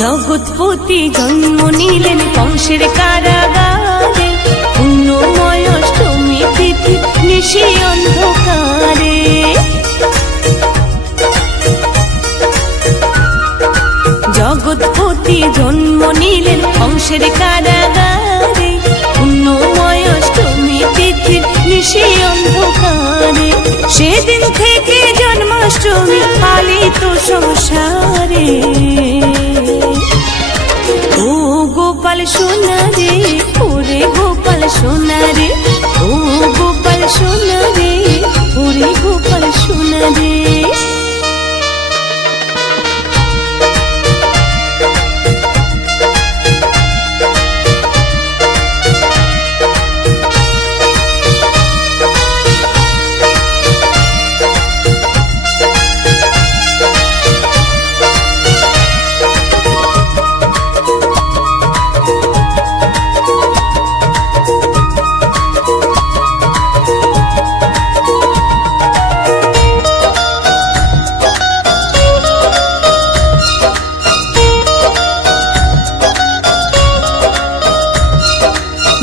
জগৎপতি জন্ম নিলেন কংসের কারাগারে, পুণ্যময় অষ্টমী তিথি নিশি অন্ধকারে। জগৎপতি জন্ম নিলেন কংসের কারাগারে, পুণ্যময় অষ্টমী তিথি নিশি অন্ধকারে। সেদিন থেকে জন্মাষ্টমী পালিত সংসারে। ও গোপাল সোনা রে, ওরে গোপাল সোনা রে, ও গোপাল সোনা রে, ওরে গোপাল সোনা রে।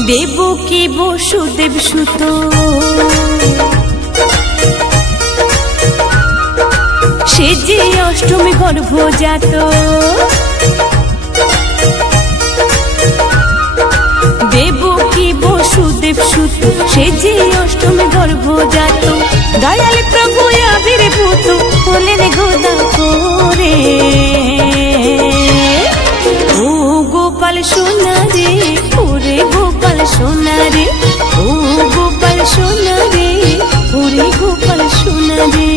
দেবকী বসুদেব সুত সে যে অষ্টমী গর্ভজাত। দেবকী বসুদেব সুত সে যে অষ্টমী গর্ভজাত। দয়াল প্রভু আবির্ভূত হলেন গোদা করে। ও গোপাল সোনা রে, ওরে গোপাল সোনা রে, ও গোপাল সোনা রে, ওরে গোপাল সোনা রে।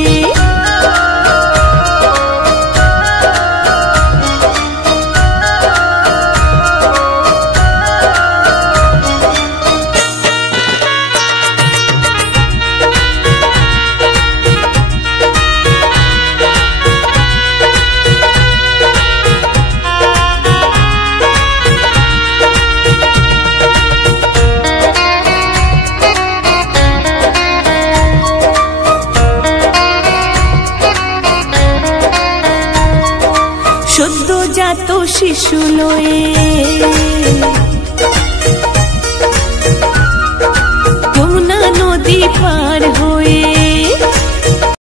সদ্যজাত শিশু লয়ে